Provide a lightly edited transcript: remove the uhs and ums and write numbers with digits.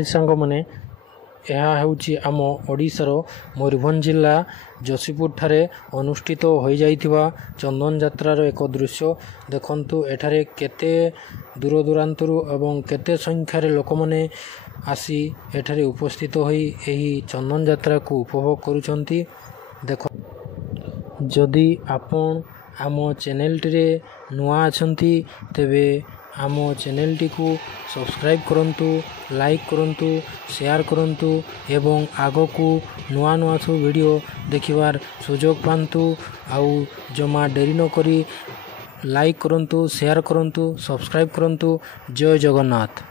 भाई सांग मैंने यह हूँ आम ओडिशार मयूरभंज जिला जोशीपुर ठारे अनुष्ठित हो जाइथिबा चंदन यात्रार एक दृश्य देखंतु। एठारे केते दूर दूरांतरु एवं केते संख्यार लोक माने आसी एठारे उपस्थित होई एही चंदन यात्रा को उपभोग करुचंती। देख जदि आपण आम चैनल रे नुआ अछंती तेबे आम चैनल टी को सब्सक्राइब करंतु, लाइक करंतु, शेयर करंतु एवं आगो को नुआ नुआ सब वीडियो देखिबार सुजोग पांतु। आउ जमा डेरी न करी लाइक करंतु, शेयर करंतु, सब्सक्राइब करंतु। जय जगन्नाथ।